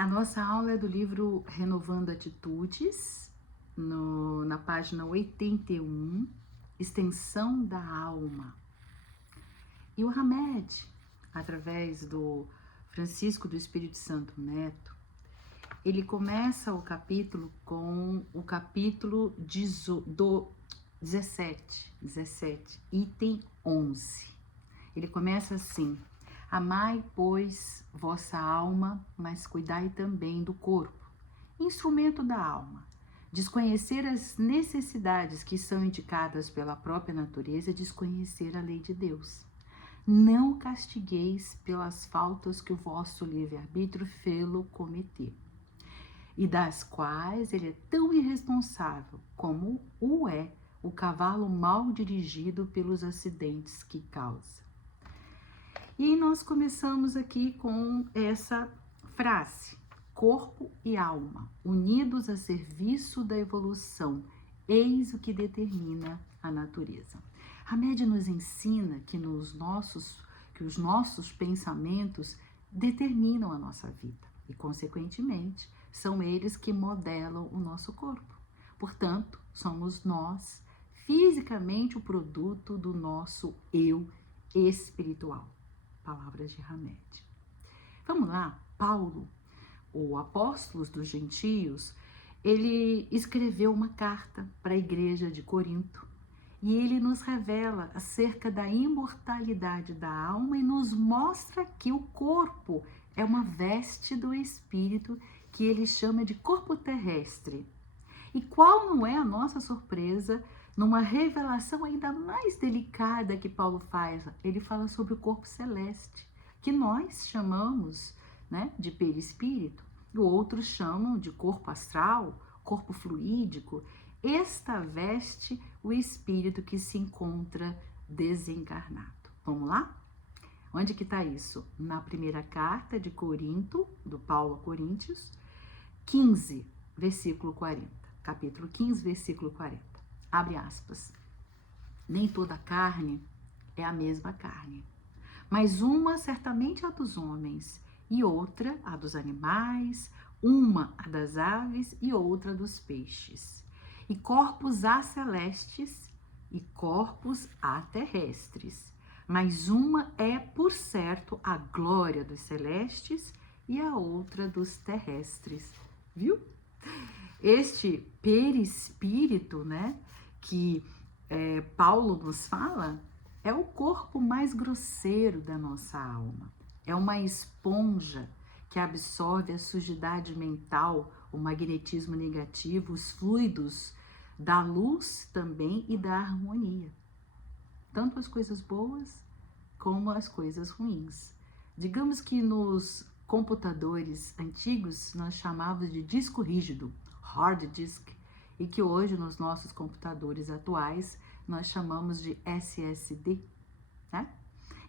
A nossa aula é do livro Renovando Atitudes, na página 81, Extensão da Alma. E o Hamed, através do Francisco do Espírito Santo Neto, ele começa o capítulo com o capítulo 17, item 11. Ele começa assim: amai, pois, vossa alma, mas cuidai também do corpo, instrumento da alma. Desconhecer as necessidades que são indicadas pela própria natureza é desconhecer a lei de Deus. Não castigueis pelas faltas que o vosso livre-arbítrio fê-lo cometer, e das quais ele é tão irresponsável como o é o cavalo mal dirigido pelos acidentes que causa. E nós começamos aqui com essa frase: corpo e alma, unidos a serviço da evolução, eis o que determina a natureza. Hamed nos ensina que os nossos pensamentos determinam a nossa vida e, consequentemente, são eles que modelam o nosso corpo. Portanto, somos nós, fisicamente, o produto do nosso eu espiritual. Palavras de Hamed. Vamos lá, Paulo, o apóstolo dos gentios, ele escreveu uma carta para a igreja de Corinto e ele nos revela acerca da imortalidade da alma e nos mostra que o corpo é uma veste do espírito que ele chama de corpo terrestre. E qual não é a nossa surpresa numa revelação ainda mais delicada que Paulo faz? Ele fala sobre o corpo celeste, que nós chamamos, né, de perispírito, e outros chamam de corpo astral, corpo fluídico. Esta veste o espírito que se encontra desencarnado. Vamos lá? Onde que está isso? Na primeira carta de Corinto, do Paulo a Coríntios, 15, versículo 40. Capítulo 15, versículo 40. Abre aspas. Nem toda carne é a mesma carne, mas uma certamente a dos homens, e outra a dos animais, uma a das aves e outra dos peixes. E corpos há celestes e corpos há terrestres, mas uma é, por certo, a glória dos celestes e a outra dos terrestres. Viu? Este perispírito, né, que Paulo nos fala, é o corpo mais grosseiro da nossa alma. É uma esponja que absorve a sujidade mental, o magnetismo negativo, os fluidos da luz também e da harmonia. Tanto as coisas boas como as coisas ruins. Digamos que nos computadores antigos nós chamávamos de disco rígido, hard disk, e que hoje nos nossos computadores atuais nós chamamos de SSD, né?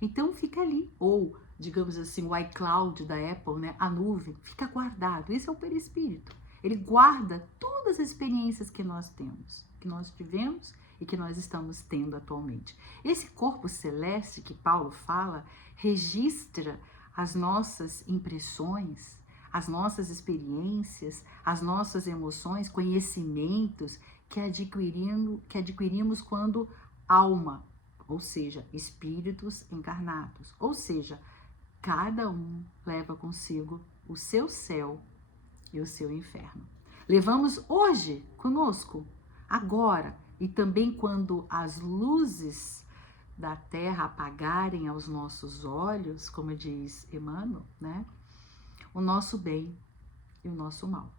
Então fica ali, ou digamos assim, o iCloud da Apple, né? A nuvem, fica guardado. Esse é o perispírito. Ele guarda todas as experiências que nós temos, que nós tivemos e que nós estamos tendo atualmente. Esse corpo celeste que Paulo fala registra as nossas impressões, as nossas experiências, as nossas emoções, conhecimentos que adquirimos quando alma, ou seja, espíritos encarnados. Ou seja, cada um leva consigo o seu céu e o seu inferno. Levamos hoje conosco, agora, e também quando as luzes da terra apagarem aos nossos olhos, como diz Emmanuel, né? O nosso bem e o nosso mal,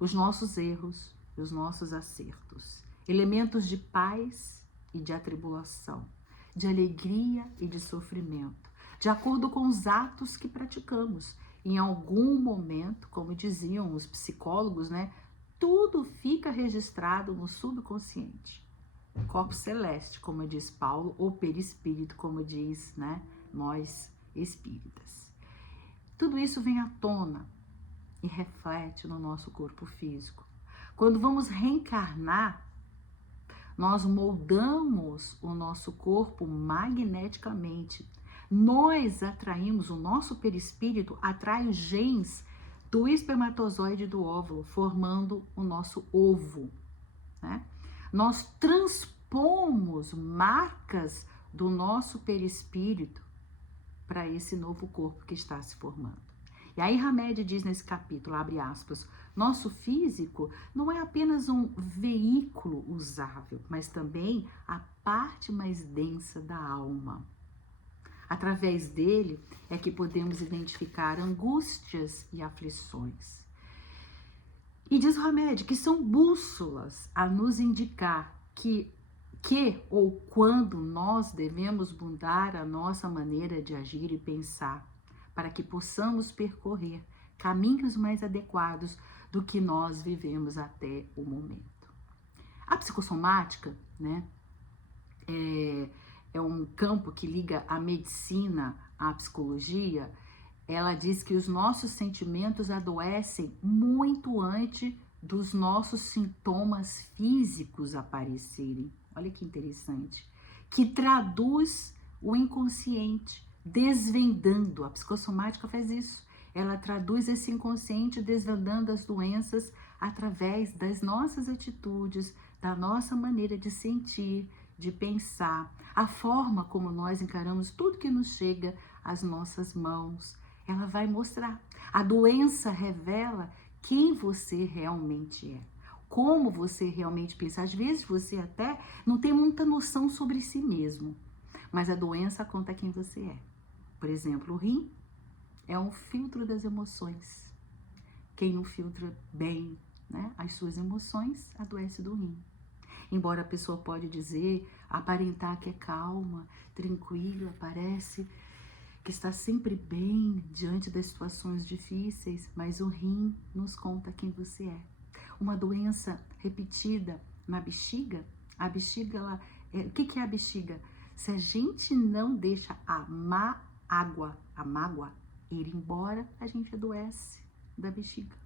os nossos erros e os nossos acertos, elementos de paz e de atribulação, de alegria e de sofrimento, de acordo com os atos que praticamos. Em algum momento, como diziam os psicólogos, né, tudo fica registrado no subconsciente. Corpo celeste, como diz Paulo, ou perispírito, como diz, né, nós espíritas. Tudo isso vem à tona e reflete no nosso corpo físico. Quando vamos reencarnar, nós moldamos o nosso corpo magneticamente. Nós atraímos, o nosso perispírito atrai os genes do espermatozoide do óvulo, formando o nosso ovo, né? Nós transpomos marcas do nosso perispírito para esse novo corpo que está se formando. E aí Hamed diz nesse capítulo, abre aspas, nosso físico não é apenas um veículo usável, mas também a parte mais densa da alma. Através dele é que podemos identificar angústias e aflições. E diz Hamed que são bússolas a nos indicar que ou quando nós devemos mudar a nossa maneira de agir e pensar, para que possamos percorrer caminhos mais adequados do que nós vivemos até o momento. A psicossomática, né, é um campo que liga a medicina à psicologia. Ela diz que os nossos sentimentos adoecem muito antes dos nossos sintomas físicos aparecerem. Olha que interessante. Que traduz o inconsciente, desvendando. A psicossomática faz isso. Ela traduz esse inconsciente desvendando as doenças através das nossas atitudes, da nossa maneira de sentir, de pensar, a forma como nós encaramos tudo que nos chega às nossas mãos. Ela vai mostrar. A doença revela quem você realmente é, como você realmente pensa. Às vezes você até não tem muita noção sobre si mesmo, mas a doença conta quem você é. Por exemplo, o rim é um filtro das emoções. Quem não filtra bem, né, as suas emoções, adoece do rim. Embora a pessoa pode dizer, aparentar que é calma, tranquila, parece que está sempre bem diante das situações difíceis, mas o rim nos conta quem você é. Uma doença repetida na bexiga, a bexiga, o que é a bexiga? Se a gente não deixa a mágoa ir embora, a gente adoece da bexiga,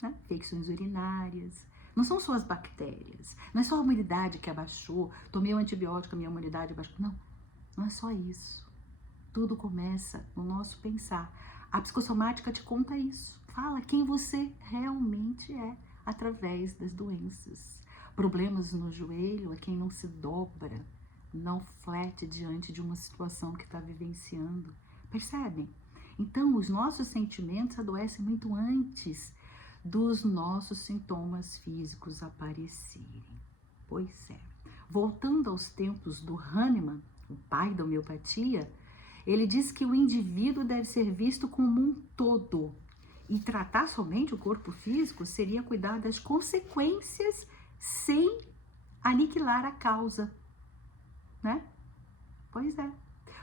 né? Infecções urinárias. Não são só as bactérias, não é só a imunidade que abaixou, tomei um antibiótico, a minha imunidade abaixou. Não, não é só isso. Tudo começa no nosso pensar. A psicossomática te conta isso. Fala quem você realmente é através das doenças. Problemas no joelho é quem não se dobra, não flete diante de uma situação que está vivenciando. Percebem? Então, os nossos sentimentos adoecem muito antes dos nossos sintomas físicos aparecerem. Pois é. Voltando aos tempos do Hahnemann, o pai da homeopatia, ele diz que o indivíduo deve ser visto como um todo. E tratar somente o corpo físico seria cuidar das consequências sem aniquilar a causa, né? Pois é.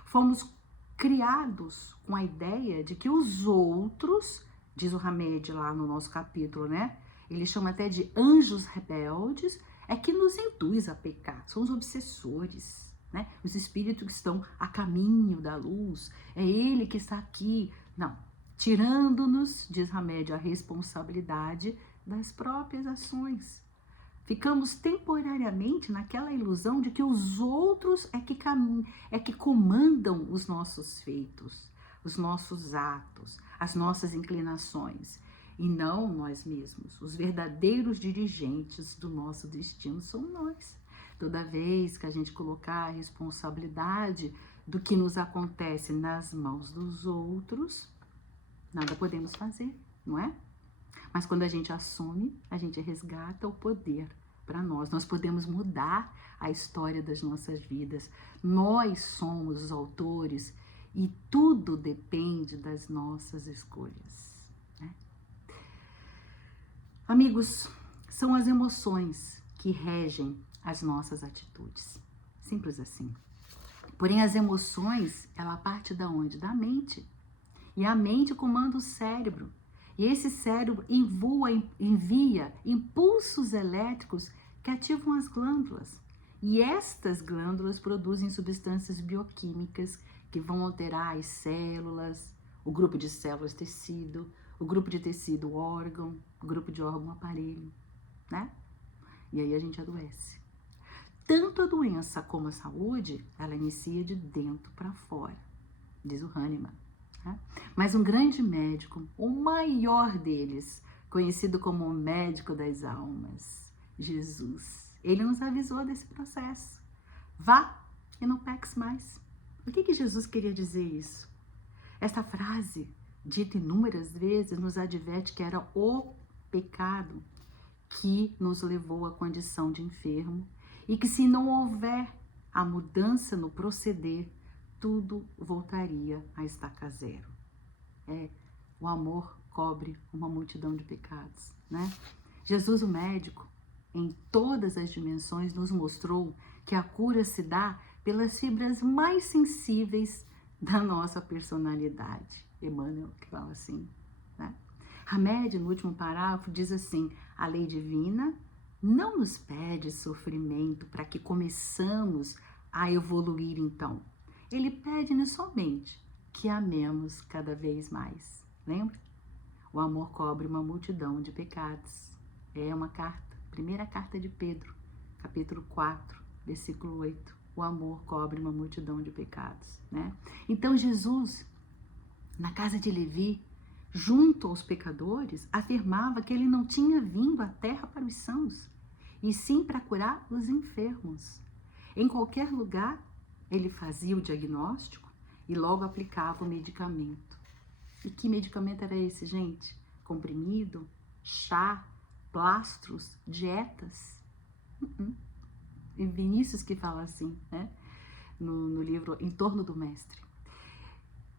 Fomos criados com a ideia de que os outros, diz o Hamed lá no nosso capítulo, né? Ele chama até de anjos rebeldes, é que nos induz a pecar. São os obsessores, né? Os espíritos que estão a caminho da luz. É ele que está aqui. Não. Tirando-nos, diz Hamed, a responsabilidade das próprias ações. Ficamos temporariamente naquela ilusão de que os outros é que comandam os nossos feitos, os nossos atos, as nossas inclinações, e não nós mesmos. Os verdadeiros dirigentes do nosso destino são nós. Toda vez que a gente colocar a responsabilidade do que nos acontece nas mãos dos outros, nada podemos fazer, não é? Mas quando a gente assume, a gente resgata o poder para nós. Nós podemos mudar a história das nossas vidas. Nós somos os autores e tudo depende das nossas escolhas, né? Amigos, são as emoções que regem as nossas atitudes. Simples assim. Porém, as emoções, ela parte da onde? Da mente. E a mente comanda o cérebro. E esse cérebro envia impulsos elétricos que ativam as glândulas. E estas glândulas produzem substâncias bioquímicas que vão alterar as células, o grupo de células tecido, o grupo de tecido órgão, o grupo de órgão aparelho, né? E aí a gente adoece. Tanto a doença como a saúde, ela inicia de dentro para fora, diz o Hahnemann. né? Mas um grande médico, o maior deles, conhecido como o médico das almas, Jesus, ele nos avisou desse processo. Vá e não peques mais. O que Jesus queria dizer isso? Essa frase, dita inúmeras vezes, nos adverte que era o pecado que nos levou à condição de enfermo e que, se não houver a mudança no proceder, tudo voltaria a estaca zero. O amor cobre uma multidão de pecados, né? Jesus, o médico, em todas as dimensões, nos mostrou que a cura se dá pelas fibras mais sensíveis da nossa personalidade. Emmanuel que fala assim, né? Hamed, no último parágrafo, diz assim: a lei divina não nos pede sofrimento para que começamos a evoluir então. Ele pede-nos somente que amemos cada vez mais. Lembra? O amor cobre uma multidão de pecados. É uma carta, primeira carta de Pedro, capítulo 4, versículo 8. O amor cobre uma multidão de pecados, né? Então Jesus, na casa de Levi, junto aos pecadores, afirmava que ele não tinha vindo à terra para os sãos, e sim para curar os enfermos. Em qualquer lugar, ele fazia o diagnóstico e logo aplicava o medicamento. E que medicamento era esse, gente? Comprimido? Chá? Plastros? Dietas? E Vinícius que fala assim, né? No livro Em Torno do Mestre.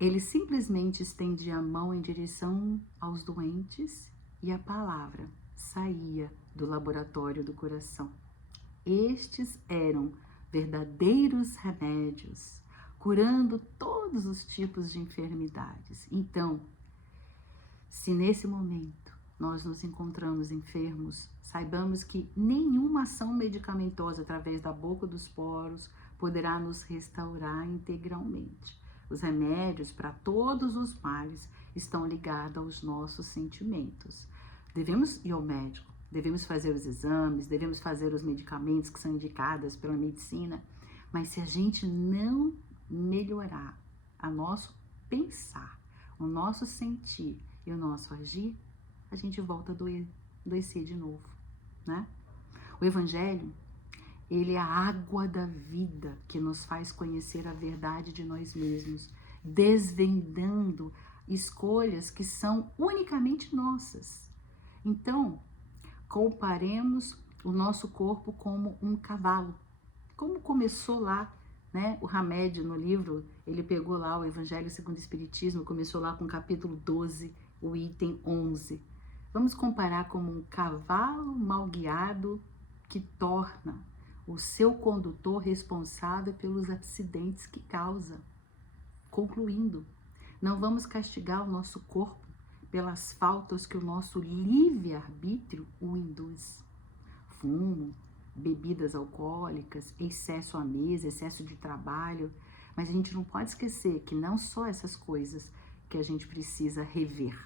Ele simplesmente estendia a mão em direção aos doentes e a palavra saía do laboratório do coração. Estes eram verdadeiros remédios, curando todos os tipos de enfermidades. Então, se nesse momento nós nos encontramos enfermos, saibamos que nenhuma ação medicamentosa através da boca ou dos poros poderá nos restaurar integralmente. Os remédios para todos os males estão ligados aos nossos sentimentos. Devemos ir ao médico, devemos fazer os exames, devemos fazer os medicamentos que são indicados pela medicina, mas se a gente não melhorar o nosso pensar, o nosso sentir e o nosso agir, a gente volta a adoecer de novo, né? O Evangelho, ele é a água da vida que nos faz conhecer a verdade de nós mesmos, desvendando escolhas que são unicamente nossas. Então, comparemos o nosso corpo como um cavalo. Como começou lá, né? O Hamed, no livro, ele pegou lá o Evangelho segundo o Espiritismo, começou lá com o capítulo 12, o item 11. Vamos comparar como um cavalo mal guiado que torna o seu condutor responsável pelos acidentes que causa. Concluindo, não vamos castigar o nosso corpo pelas faltas que o nosso livre-arbítrio o induz. Fumo, bebidas alcoólicas, excesso à mesa, excesso de trabalho, mas a gente não pode esquecer que não só essas coisas que a gente precisa rever,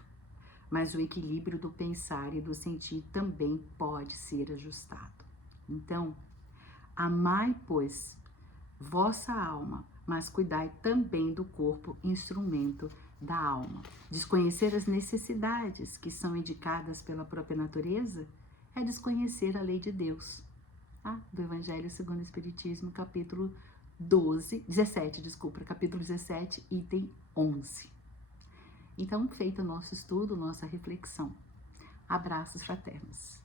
mas o equilíbrio do pensar e do sentir também pode ser ajustado. Então, amai, pois, vossa alma, mas cuidai também do corpo, instrumento da alma. Desconhecer as necessidades que são indicadas pela própria natureza é desconhecer a lei de Deus. Do Evangelho segundo o Espiritismo, capítulo 17, capítulo 17, item 11. Então, feito o nosso estudo, nossa reflexão. Abraços fraternos.